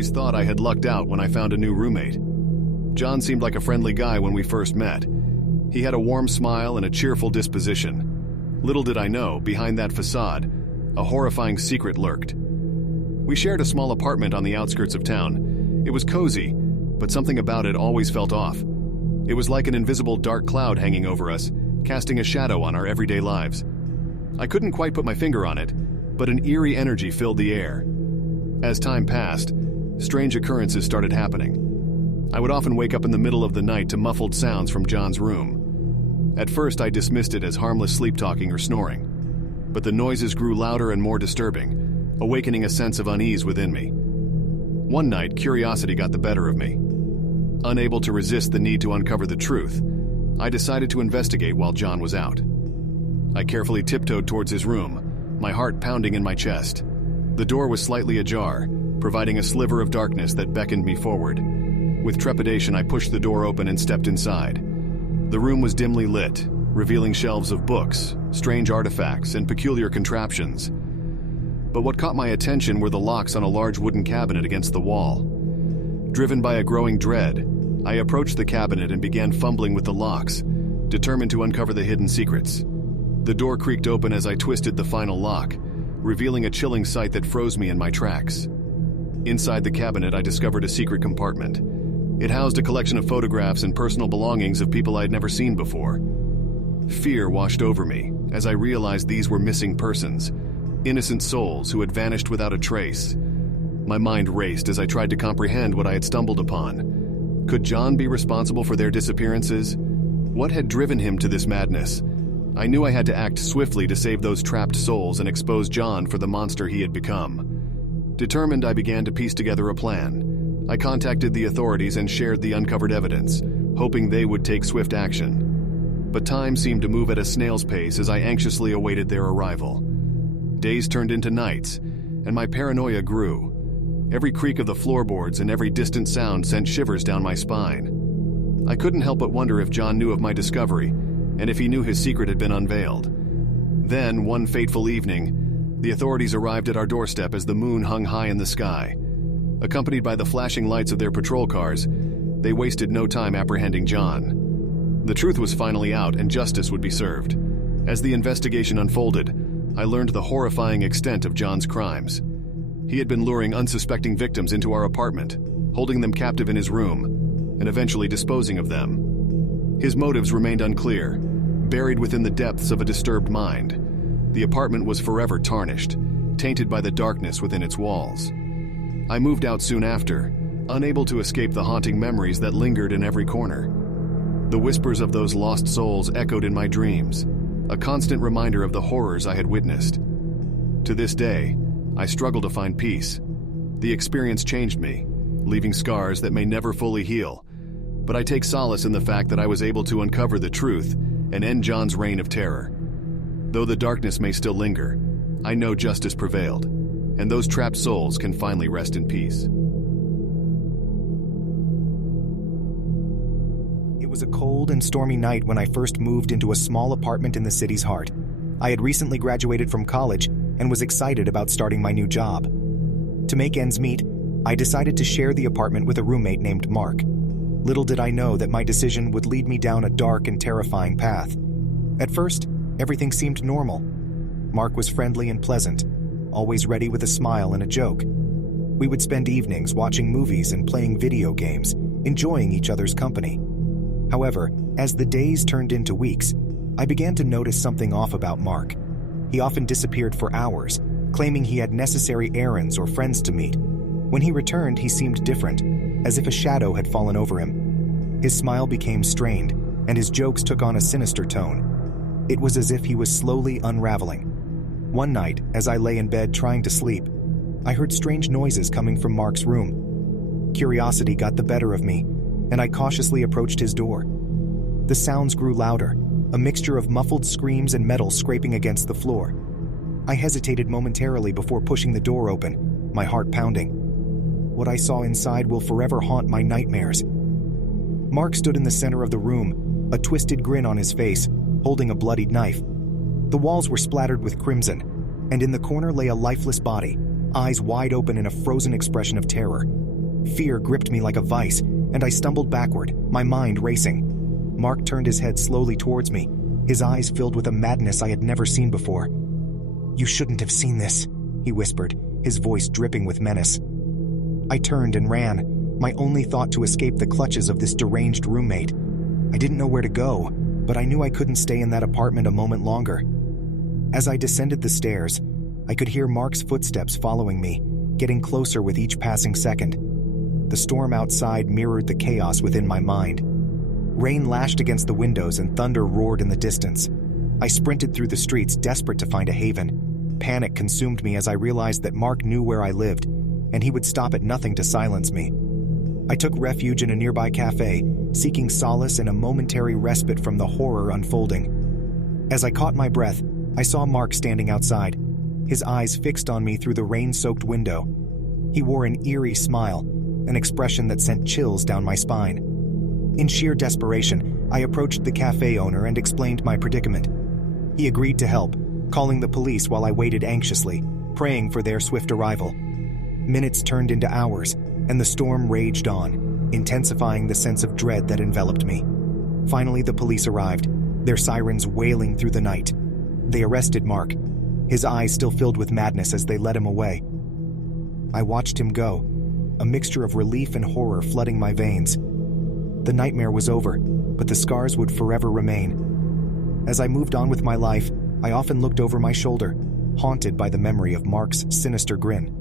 always thought I had lucked out when I found a new roommate. John seemed like a friendly guy when we first met. He had a warm smile and a cheerful disposition. Little did I know, behind that facade, a horrifying secret lurked. We shared a small apartment on the outskirts of town. It was cozy, but something about it always felt off. It was like an invisible dark cloud hanging over us, casting a shadow on our everyday lives. I couldn't quite put my finger on it, but an eerie energy filled the air. As time passed, strange occurrences started happening. I would often wake up in the middle of the night to muffled sounds from John's room. At first, I dismissed it as harmless sleep-talking or snoring, but the noises grew louder and more disturbing, awakening a sense of unease within me. One night, curiosity got the better of me. Unable to resist the need to uncover the truth, I decided to investigate while John was out. I carefully tiptoed towards his room, my heart pounding in my chest. The door was slightly ajar, providing a sliver of darkness that beckoned me forward. With trepidation, I pushed the door open and stepped inside. The room was dimly lit, revealing shelves of books, strange artifacts, and peculiar contraptions. But what caught my attention were the locks on a large wooden cabinet against the wall. Driven by a growing dread, I approached the cabinet and began fumbling with the locks, determined to uncover the hidden secrets. The door creaked open as I twisted the final lock, revealing a chilling sight that froze me in my tracks. Inside the cabinet, I discovered a secret compartment. It housed a collection of photographs and personal belongings of people I had never seen before. Fear washed over me as I realized these were missing persons, innocent souls who had vanished without a trace. My mind raced as I tried to comprehend what I had stumbled upon. Could John be responsible for their disappearances? What had driven him to this madness? I knew I had to act swiftly to save those trapped souls and expose John for the monster he had become. Determined, I began to piece together a plan. I contacted the authorities and shared the uncovered evidence, hoping they would take swift action. But time seemed to move at a snail's pace as I anxiously awaited their arrival. Days turned into nights, and my paranoia grew. Every creak of the floorboards and every distant sound sent shivers down my spine. I couldn't help but wonder if John knew of my discovery, and if he knew his secret had been unveiled. Then, one fateful evening, the authorities arrived at our doorstep as the moon hung high in the sky. Accompanied by the flashing lights of their patrol cars, they wasted no time apprehending John. The truth was finally out and justice would be served. As the investigation unfolded, I learned the horrifying extent of John's crimes. He had been luring unsuspecting victims into our apartment, holding them captive in his room, and eventually disposing of them. His motives remained unclear, buried within the depths of a disturbed mind. The apartment was forever tarnished, tainted by the darkness within its walls. I moved out soon after, unable to escape the haunting memories that lingered in every corner. The whispers of those lost souls echoed in my dreams, a constant reminder of the horrors I had witnessed. To this day, I struggle to find peace. The experience changed me, leaving scars that may never fully heal, but I take solace in the fact that I was able to uncover the truth and end John's reign of terror. Though the darkness may still linger, I know justice prevailed, and those trapped souls can finally rest in peace. It was a cold and stormy night when I first moved into a small apartment in the city's heart. I had recently graduated from college and was excited about starting my new job. To make ends meet, I decided to share the apartment with a roommate named Mark. Little did I know that my decision would lead me down a dark and terrifying path. At first, everything seemed normal. Mark was friendly and pleasant, always ready with a smile and a joke. We would spend evenings watching movies and playing video games, enjoying each other's company. However, as the days turned into weeks, I began to notice something off about Mark. He often disappeared for hours, claiming he had necessary errands or friends to meet. When he returned, he seemed different, as if a shadow had fallen over him. His smile became strained, and his jokes took on a sinister tone. It was as if he was slowly unraveling. One night, as I lay in bed trying to sleep, I heard strange noises coming from Mark's room. Curiosity got the better of me, and I cautiously approached his door. The sounds grew louder, a mixture of muffled screams and metal scraping against the floor. I hesitated momentarily before pushing the door open, my heart pounding. What I saw inside will forever haunt my nightmares. Mark stood in the center of the room, a twisted grin on his face, holding a bloodied knife. The walls were splattered with crimson, and in the corner lay a lifeless body, eyes wide open in a frozen expression of terror. Fear gripped me like a vice, and I stumbled backward, my mind racing. Mark turned his head slowly towards me, his eyes filled with a madness I had never seen before. "You shouldn't have seen this," he whispered, his voice dripping with menace. I turned and ran, my only thought to escape the clutches of this deranged roommate. I didn't know where to go, but I knew I couldn't stay in that apartment a moment longer. As I descended the stairs, I could hear Mark's footsteps following me, getting closer with each passing second. The storm outside mirrored the chaos within my mind. Rain lashed against the windows and thunder roared in the distance. I sprinted through the streets, desperate to find a haven. Panic consumed me as I realized that Mark knew where I lived, and he would stop at nothing to silence me. I took refuge in a nearby cafe, seeking solace in a momentary respite from the horror unfolding. As I caught my breath, I saw Mark standing outside, his eyes fixed on me through the rain-soaked window. He wore an eerie smile, an expression that sent chills down my spine. In sheer desperation, I approached the cafe owner and explained my predicament. He agreed to help, calling the police while I waited anxiously, praying for their swift arrival. Minutes turned into hours, and the storm raged on, intensifying the sense of dread that enveloped me. Finally, the police arrived, their sirens wailing through the night. They arrested Mark, his eyes still filled with madness as they led him away. I watched him go, a mixture of relief and horror flooding my veins. The nightmare was over, but the scars would forever remain. As I moved on with my life, I often looked over my shoulder, haunted by the memory of Mark's sinister grin.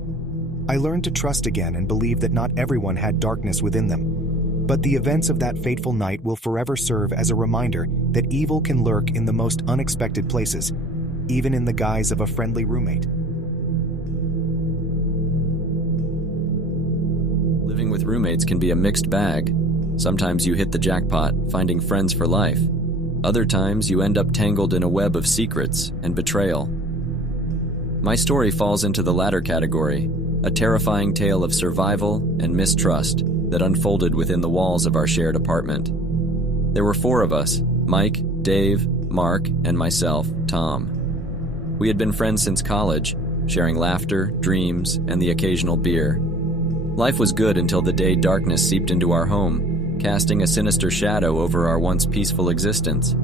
I learned to trust again and believe that not everyone had darkness within them. But the events of that fateful night will forever serve as a reminder that evil can lurk in the most unexpected places, even in the guise of a friendly roommate. Living with roommates can be a mixed bag. Sometimes you hit the jackpot, finding friends for life. Other times you end up tangled in a web of secrets and betrayal. My story falls into the latter category, a terrifying tale of survival and mistrust that unfolded within the walls of our shared apartment. There were 4 of us: Mike, Dave, Mark, and myself, Tom. We had been friends since college, sharing laughter, dreams, and the occasional beer. Life was good until the day darkness seeped into our home, casting a sinister shadow over our once peaceful existence.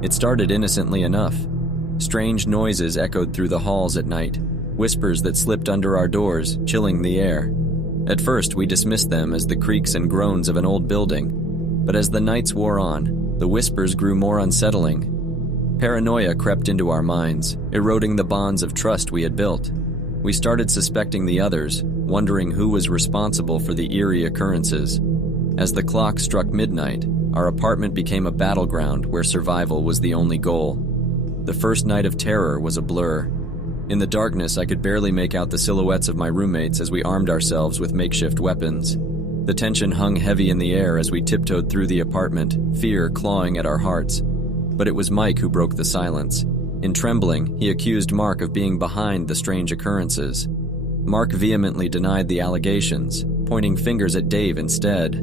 It started innocently enough. Strange noises echoed through the halls at night, whispers that slipped under our doors, chilling the air. At first, we dismissed them as the creaks and groans of an old building, but as the nights wore on, the whispers grew more unsettling. Paranoia crept into our minds, eroding the bonds of trust we had built. We started suspecting the others, wondering who was responsible for the eerie occurrences. As the clock struck midnight, our apartment became a battleground where survival was the only goal. The first night of terror was a blur. In the darkness, I could barely make out the silhouettes of my roommates as we armed ourselves with makeshift weapons. The tension hung heavy in the air as we tiptoed through the apartment, fear clawing at our hearts. But it was Mike who broke the silence. In trembling, he accused Mark of being behind the strange occurrences. Mark vehemently denied the allegations, pointing fingers at Dave instead.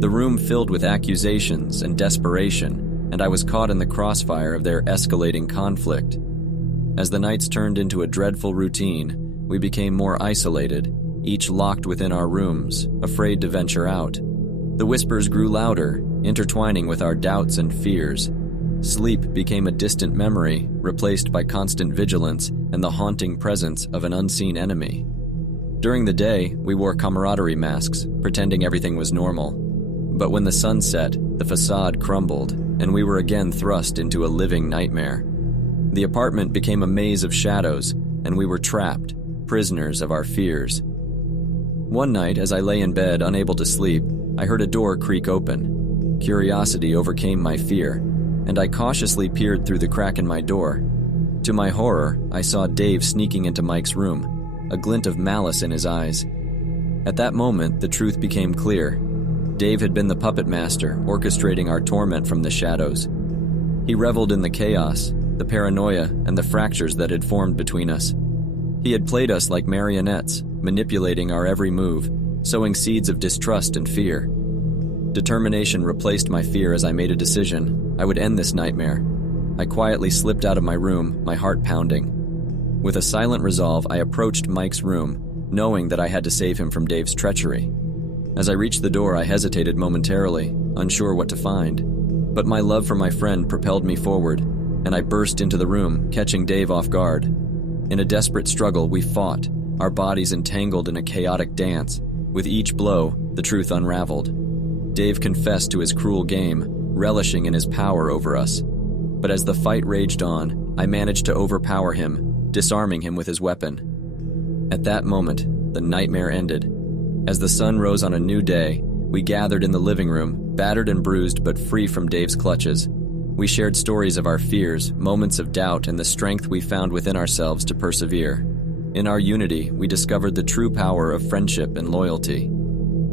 The room filled with accusations and desperation, and I was caught in the crossfire of their escalating conflict. As the nights turned into a dreadful routine, we became more isolated, each locked within our rooms, afraid to venture out. The whispers grew louder, intertwining with our doubts and fears. Sleep became a distant memory, replaced by constant vigilance and the haunting presence of an unseen enemy. During the day, we wore camaraderie masks, pretending everything was normal. But when the sun set, the facade crumbled, and we were again thrust into a living nightmare. The apartment became a maze of shadows, and we were trapped, prisoners of our fears. One night, as I lay in bed, unable to sleep, I heard a door creak open. Curiosity overcame my fear, and I cautiously peered through the crack in my door. To my horror, I saw Dave sneaking into Mike's room, a glint of malice in his eyes. At that moment, the truth became clear. Dave had been the puppet master, orchestrating our torment from the shadows. He reveled in the chaos, the paranoia, and the fractures that had formed between us. He had played us like marionettes, manipulating our every move, sowing seeds of distrust and fear. Determination replaced my fear as I made a decision. I would end this nightmare. I quietly slipped out of my room, my heart pounding. With a silent resolve, I approached Mike's room, knowing that I had to save him from Dave's treachery. As I reached the door, I hesitated momentarily, unsure what to find. But my love for my friend propelled me forward, and I burst into the room, catching Dave off guard. In a desperate struggle, we fought, our bodies entangled in a chaotic dance. With each blow, the truth unraveled. Dave confessed to his cruel game, relishing in his power over us. But as the fight raged on, I managed to overpower him, disarming him with his weapon. At that moment, the nightmare ended. As the sun rose on a new day, we gathered in the living room, battered and bruised but free from Dave's clutches. We shared stories of our fears, moments of doubt, and the strength we found within ourselves to persevere. In our unity, we discovered the true power of friendship and loyalty.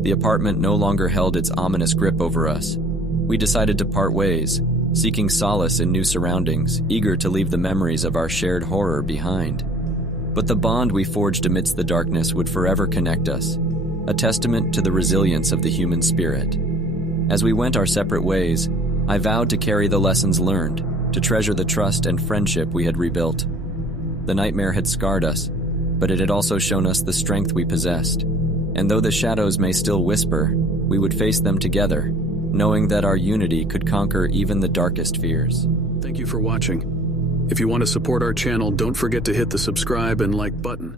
The apartment no longer held its ominous grip over us. We decided to part ways, seeking solace in new surroundings, eager to leave the memories of our shared horror behind. But the bond we forged amidst the darkness would forever connect us, a testament to the resilience of the human spirit. As we went our separate ways, I vowed to carry the lessons learned, to treasure the trust and friendship we had rebuilt. The nightmare had scarred us, but it had also shown us the strength we possessed. And though the shadows may still whisper, we would face them together, knowing that our unity could conquer even the darkest fears. Thank you for watching. If you want to support our channel, don't forget to hit the subscribe and like button.